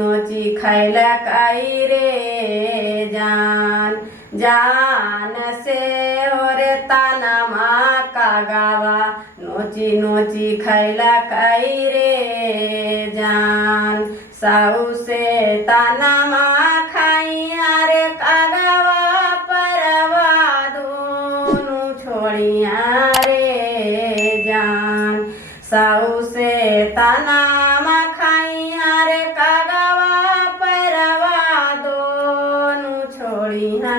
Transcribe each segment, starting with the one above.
नोची खैला काई रे जान। जान से और ताना माँ का गावा नोची नोची खैला काई रे जान। साऊ से ताना माँ खाई अरे कागावा परवा दोनों छोड़िया रे जान। साऊ से ताना माँ खाई अरे कागावा परवा दोनों छोड़िया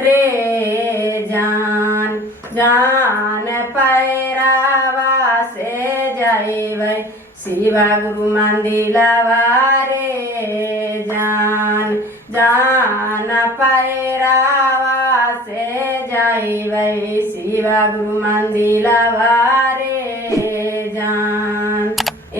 रे जान। जान पैरावा से जाइबै शिवा गुरु मंदिलवा रे जान। जान पैरावा से जाइबै शिवा गुरु मंदिलवा रे जान।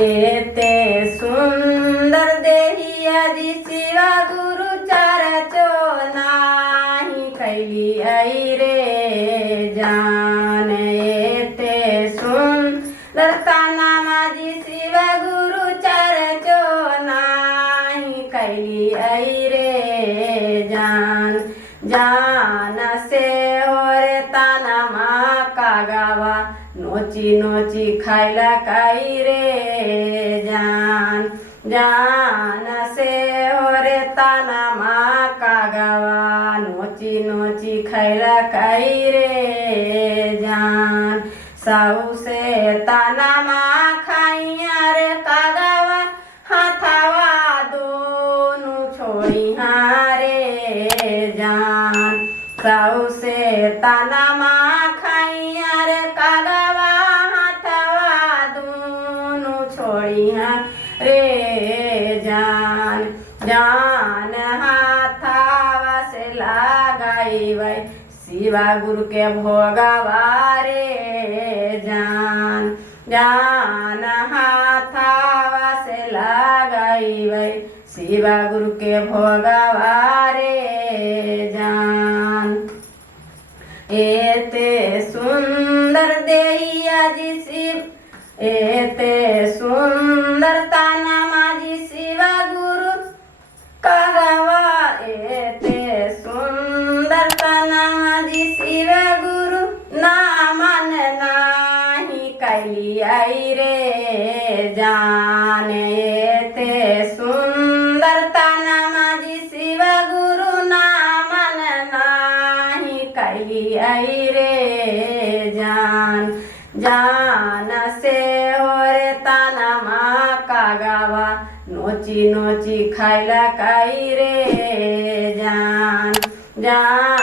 एते सुंदर देहिया जी शिवा गुरु चरचो नाही कैली आई रे जान। एते सुंदर ताना माजी शिवा गुरु चरचो नाही कैली आई रे जान। जान से और ताना माँ का गावा नोची नोची खैला काई रे जान। जान से और ताना माँ का गावा नोची नोची खैला काई रे जान। साऊ से ताना माँ खाई अरे कागावा हाथावा दोनों छोड़िया रे जान। साऊ से ताना माँ खाई अरे कागावा हाथावा दोनों छोड़िया रे जान। जान हाथावा से लगाइबै शिवा गुरु के भोगवा रे जान। जान हाथावा से लगाइबै शिवा गुरु के भोगवा रे जान। एते सुंदर देहिया जी शिव एते सुंदर ताना माजी शिवा गुरु कहवा। एते सुंदर ताना माजी शिवा गुरु ना मन नाही कैली आई रे जान। एते सुंदर ताना माजी शिवा गुरु ना मन नाही कैली आई रे जान। जान से और ताना माँ का गावा नोची नोची खैला काई रे जान। जान